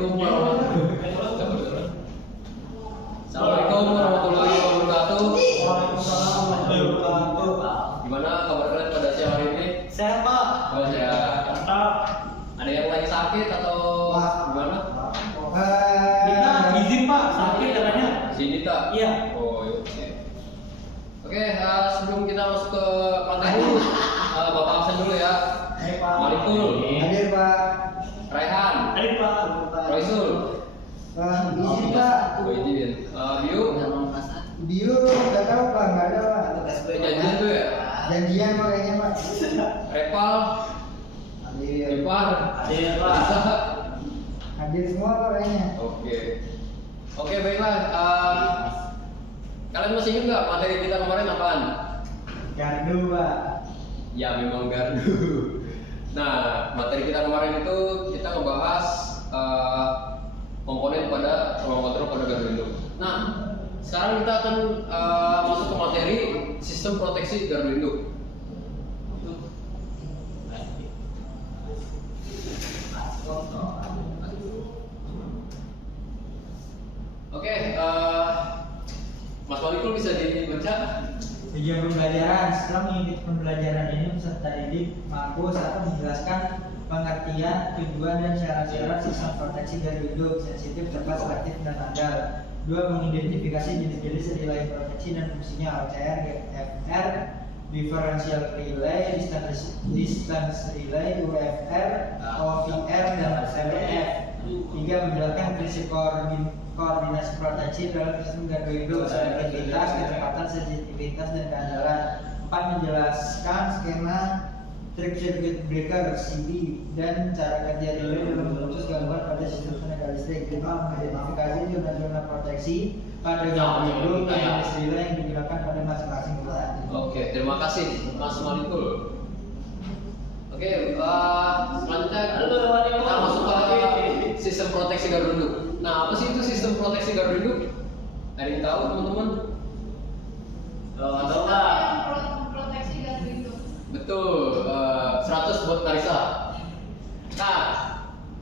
Assalamualaikum warahmatullahi wabarakatuh. Gimana kabar kalian pada siang hari ini? Sehat Pak. Oh sehat. Mantap. Ada yang lagi sakit atau gimana? Kita izin Pak, sakit katanya. Sini tak? Iya. Oh iya. Oke, sebelum kita masuk ke materi, Bapak absen dulu ya. Hai Pak. Malikul, Hadir Pak. Raihan, Hai Pak. Roisul, Izin Pak. gue izin. Biu, Bio nggak tahu Pak, nggak ada Pak. janjian tuh ya. Janjian Pak kayaknya Pak. Repal, Hadir. Ipar, Hadir, Pak. Bisa. Hadir semua Pak kayaknya. Oke, baiklah. Kalian masih ingat nggak materi kita kemarin apaan? Gardu Pak. Ya memang gardu. Nah, materi kita kemarin itu kita ngebahas komponen pada ruang kontrol pada gardu induk. Nah, sekarang kita akan masuk ke materi sistem proteksi gardu induk. Oke, Mas Malikul bisa dibaca? Tujuan pembelajaran. Setelah mengikuti pembelajaran ini, peserta didik mampu satu menjelaskan pengertian, tujuan dan syarat-syarat sistem proteksi gardu induk sensitif, cepat, selektif, dan andal. Dua, mengidentifikasi jenis-jenis relay proteksi dan fungsinya OCR, GFR, differential relay, distance relay, UFR, OVR, dan MDF. Tiga, menjelaskan prinsip koordinasi proteksi dalam sistem gardu induk, selektivitas, kecepatan, sensitivitas, dan keandalan. Empat, menjelaskan skema trip circuit breaker (CB) dan cara kerja relay dalam memutus gangguan pada sistem tenaga listrik. Lima, mengidentifikasi zona-zona proteksi pada gardu induk dan jenis relay yang digunakan pada masing-masing perusahaan. Oke, terima kasih Mas Malikul. Oke, selanjutnya kita masuk ke sistem proteksi gardu induk. Nah, apa sih itu sistem proteksi gardu induk? Ada yang tahu teman-teman? Tahu Pak. Proteksi gardu induk. Betul, 100 buat Karisa. Nah,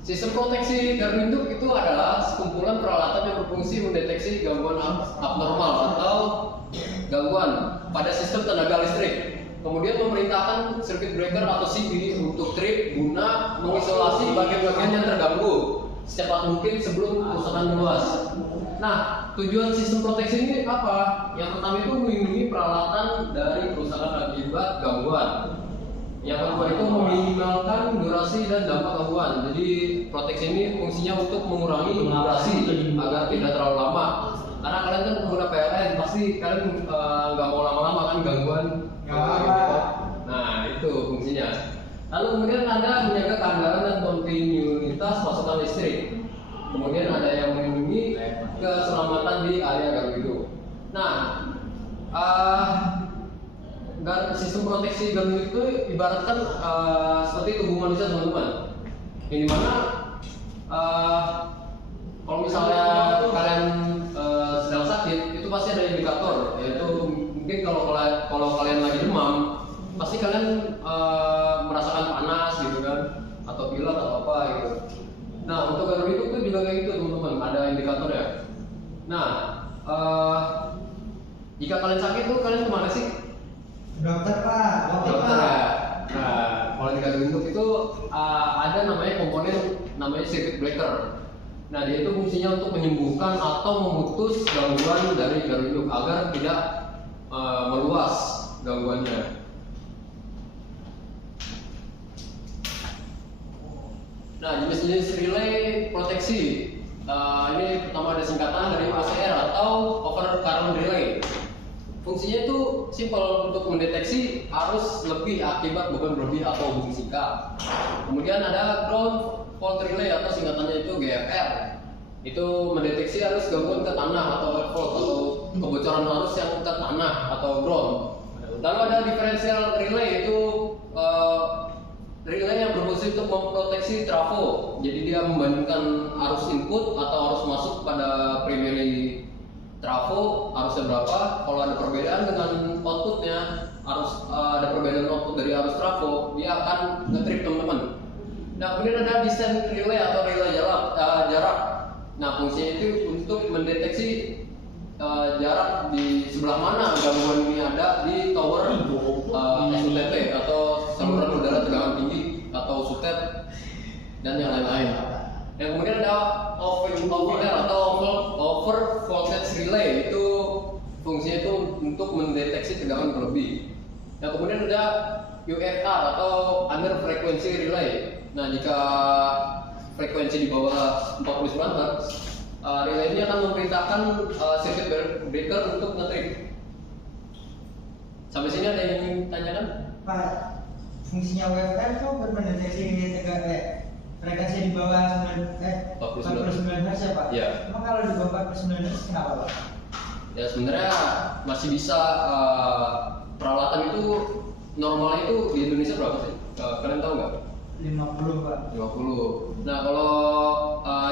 sistem proteksi gardu induk itu adalah sekumpulan peralatan yang berfungsi mendeteksi gangguan abnormal atau gangguan pada sistem tenaga listrik. Kemudian memerintahkan circuit breaker atau CB untuk trip guna mengisolasi bagian-bagian yang terganggu secepat mungkin sebelum kerusakan meluas. Nah, tujuan sistem proteksi ini apa? Yang pertama itu melindungi peralatan dari kerusakan akibat gangguan. Yang kedua itu meminimalkan durasi dan dampak gangguan. Jadi proteksi ini fungsinya untuk mengurangi durasi agar tidak terlalu lama. Karena kalian kan pengguna PLN, pasti kalian nggak mau lama-lama kan gangguan. Nah, itu fungsinya. Lalu kemudian Anda menjaga keandalan dan kontinuitas pasokan listrik. Kemudian ada yang melindungi keselamatan di area gardu induk. Nah, sistem proteksi gardu induk itu ibaratkan seperti tubuh manusia teman-teman. Yang dimana kalau misalnya kalian sedang sakit, itu pasti ada indikator, yaitu mungkin kalau kalian lagi demam, pasti kalian merasakan panas gitu kan, atau pilek atau apa gitu. Nah, untuk gardu induk tuh juga kayak gitu teman-teman, ada indikator ya. Nah, jika kalian sakit tuh kalian kemana sih? Dokter Pak. Dokter ya. Nah, kalau di gardu induk itu ada namanya komponen namanya circuit breaker. Nah, dia itu fungsinya untuk menyembuhkan atau memutus gangguan dari gardu induk agar tidak meluas gangguannya. Nah, jenis-jenis relay proteksi ini pertama ada singkatan dari OCR atau over current relay. Fungsinya itu simpel untuk mendeteksi arus lebih akibat bukan berlebih atau hubung singkat. Kemudian ada ground fault relay atau singkatannya itu GFR. Itu mendeteksi arus gangguan ke tanah atau earth fault atau kebocoran arus yang ke tanah atau ground. Lalu ada differential relay itu relay yang berfungsi untuk memproteksi trafo. Jadi dia membandingkan arus input atau arus masuk pada primary trafo arusnya berapa. Kalau ada perbedaan dengan outputnya, ada perbedaan output dari arus trafo, dia akan nge-trip teman-teman. Nah, kemudian ada distance relay atau relay jarak. Nah, fungsinya itu untuk mendeteksi jarak di sebelah mana gangguan ini ada di tower SUTT atau saluran udara tegangan tinggi atau SUTET dan yang lain-lain. Yang kemudian ada over atau over voltage relay, itu fungsinya itu untuk mendeteksi tegangan berlebih. Yang kemudian ada UFR atau under frequency relay. Nah, jika frekuensi di bawah 49 Hz, relay ini akan memerintahkan circuit breaker untuk nge-trip. Sampai sini ada yang ingin tanyakan? Pak, fungsinya WFR itu buat mendeteksi frekuensi di bawah 49 Hz ya Pak? Iya. Emang kalau di bawah 49 Hz kenapa Pak? Ya sebenarnya masih bisa, peralatan itu normal itu di Indonesia berapa sih? Kalian tahu nggak? 50 Pak. 50. Nah, kalau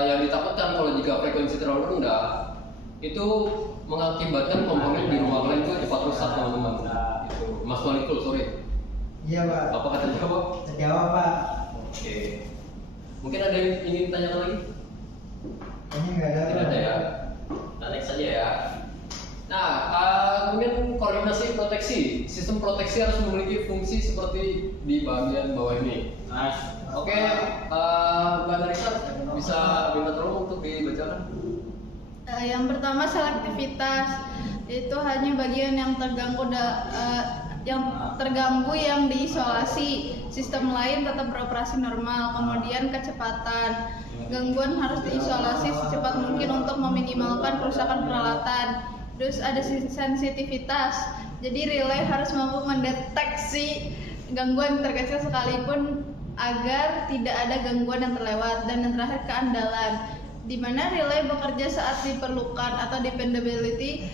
yang ditakutkan kalau jika frekuensi terlalu rendah itu mengakibatkan komponen di rumah kalian itu cepat rusak, teman-teman. Itu Mas Malikul, sorry. Iya Pak. Apa kata jawab? Terjawab Pak. Oke. Mungkin ada yang ingin tanyakan lagi? Kayaknya nggak ada. Tidak ada ya. Nah, next saja ya. Nah, kemudian koordinasi proteksi. Sistem proteksi harus memiliki fungsi seperti di bagian bawah ini. Oke, Mbak Narisa bisa minta tolong untuk dibacakan. Yang pertama selektivitas, itu hanya bagian yang terganggu yang diisolasi. Sistem lain tetap beroperasi normal. Kemudian kecepatan, gangguan harus diisolasi secepat mungkin untuk meminimalkan kerusakan peralatan. Terus ada sensitivitas, jadi relay harus mampu mendeteksi gangguan terkecil sekalipun agar tidak ada gangguan yang terlewat. Dan yang terakhir keandalan, di mana relay bekerja saat diperlukan atau dependability,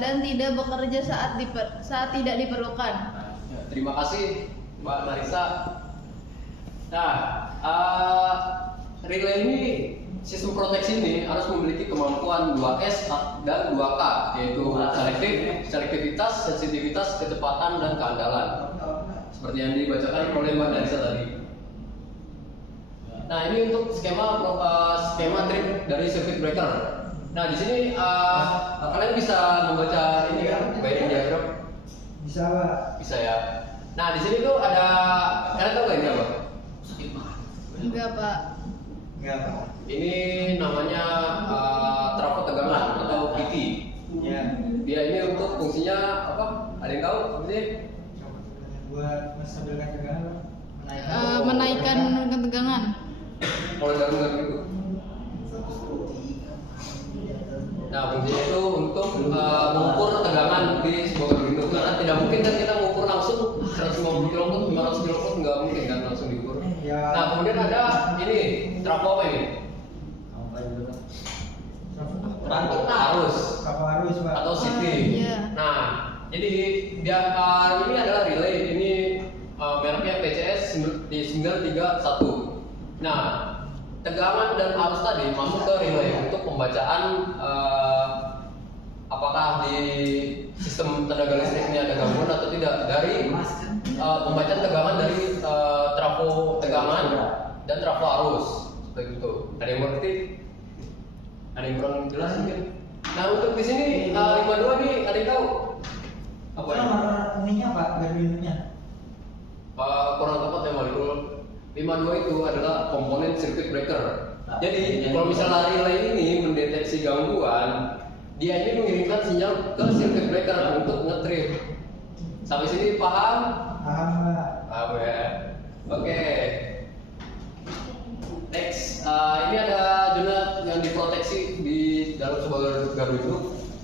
dan tidak bekerja saat tidak diperlukan. Ya, terima kasih Mbak Narisa. Nah, relay ini, sistem proteksi ini harus memiliki kemampuan 2S dan 2K, yaitu selektivitas, sensitivitas, kecepatan, dan keandalan. Seperti yang dibacakan oleh Mbak Narisa tadi. Nah, ini untuk skema trip dari circuit breaker. Nah, di sini kalian bisa membaca ini kan, wiring diagram? Bisa Pak. Bisa ya. Nah, di sini tuh ada, kalian tahu nggak ini apa? Enggak Pak. Enggak Pak. Ini namanya trafo tegangan atau PT. Ya. Dia ini untuk fungsinya apa? Ada yang tahu? Ini Buat menstabilkan tegangan, Menaikkan ketegangan. kalau dalam gitu. Nah, fungsinya itu untuk mengukur tegangan di sebuah gedung. Karena tidak mungkin kan kita mengukur langsung 150 kV, 500 kV, nggak mungkin kan langsung diukur. Ya. Nah, kemudian ada ini trafo apa ini? Arus Apa harus Pak? atau CT. Iya. Nah, jadi dia ini adalah relay. Ini mereknya PCS 931. Nah, tegangan dan arus tadi masuk ke relay untuk pembacaan apakah di sistem tenaga listrik ini ada gangguan atau tidak dari pembacaan tegangan dari trafo tegangan dan trafo arus seperti itu. Ada yang mengerti? Ada yang kurang jelas mungkin? Nah, untuk di sini 52 nih ada yang tahu? Apa ya? Nomor ininya Pak, gardunya. Kurang tepat ya Malikul. 52 itu adalah komponen circuit breaker. Jadi kalau misalnya relay ini mendeteksi gangguan, dia ini mengirimkan sinyal ke circuit breaker untuk nge-trip. Sampai sini paham? Paham Pak. Paham ya? Oke. Next, ini ada zona yang diproteksi di dalam sebuah gardu induk.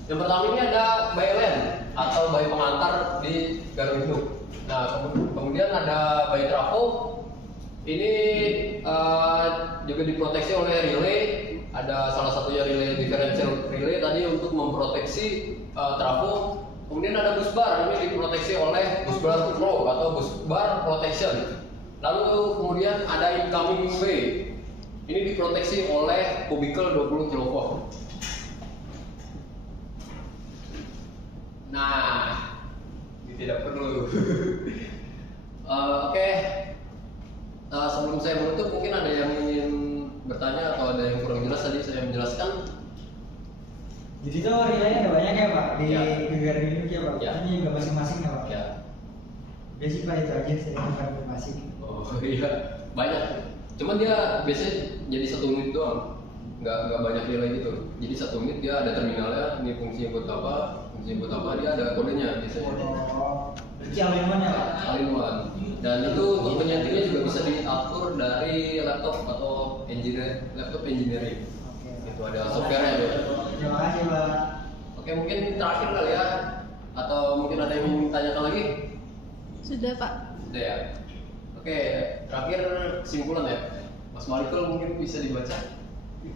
Yang pertama ini ada bayi len atau bayi pengantar di gardu induk. Nah, kemudian ada bayi trafo. Ini juga diproteksi oleh relay. Ada salah satunya relay differential relay tadi untuk memproteksi trafo. Kemudian ada bus bar, ini diproteksi oleh bus bar pro atau bus bar protection. Lalu kemudian ada incoming way. Ini diproteksi oleh kubikel 20 kV. Nah, ini tidak perlu. Oke. Sebelum saya menutup, mungkin ada yang ingin bertanya atau ada yang kurang jelas tadi saya menjelaskan. Jadi itu relay ada banyak ya Pak di Ya. Gardu Induk ya Pak. Ya. Ini juga masing-masing ya Pak. Ya. Udah sih Pak, itu aja saya konfirmasi. Oh iya, banyak. Cuman dia biasanya jadi 1 unit doang, nggak banyak relay gitu. Jadi 1 unit dia ada terminalnya, ini fungsinya buat apa, dia ada kodenya biasanya. Oh, berarti all-in-one ya Pak? All-in-one. Dan itu untuk penyetingnya juga bisa diatur dari laptop atau laptop engineering. Oke. Itu ada software-nya tuh. Terima kasih Pak. Oke, mungkin terakhir kali ya, atau mungkin ada yang ingin tanyakan lagi? Sudah Pak. Sudah ya. Oke, terakhir kesimpulan ya, Mas Malikul mungkin bisa dibaca.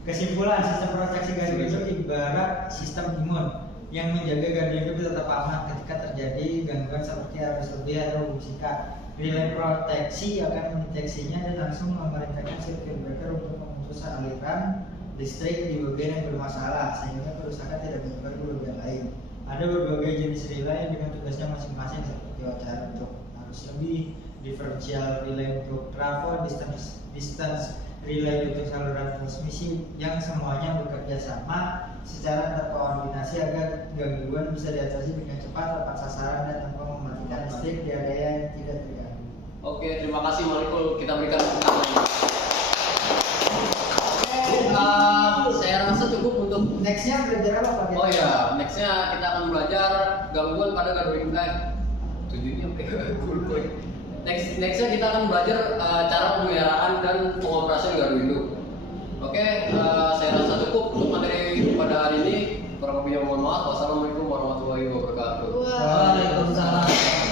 Kesimpulan, sistem proteksi gardu induk ibarat sistem imun yang menjaga gardu induk tetap aman ketika terjadi gangguan seperti arus lebih atau bisikan. Relay proteksi akan mendeteksinya dan langsung memerintahkan sirkuit breaker untuk memutus aliran listrik di bagian yang bermasalah sehingga kerusakan tidak menyebar ke bagian lain. Ada berbagai jenis relay dengan tugasnya masing-masing seperti wawancara untuk arus lebih, diferensial relay untuk trafo, distance relay untuk saluran transmisi yang semuanya bekerja sama secara terkoordinasi agar gangguan bisa diatasi dengan cepat, tepat sasaran dan tanpa mematikan listrik di area yang tidak terganggu. Oke, terima kasih Malikul. Kita berikan tepuk tangan. Oke, saya rasa cukup untuk. Nextnya belajar apa Pak? Oh ya, nextnya kita akan belajar gangguan pada gardu induk. Tujuannya apa ya? Nextnya kita akan belajar cara pemeliharaan dan pengoperasian gardu induk. Oke, saya rasa cukup untuk materi pada hari ini. Kurang lebihnya mohon maaf. Wassalamualaikum warahmatullahi wabarakatuh. Wah. Waalaikumsalam.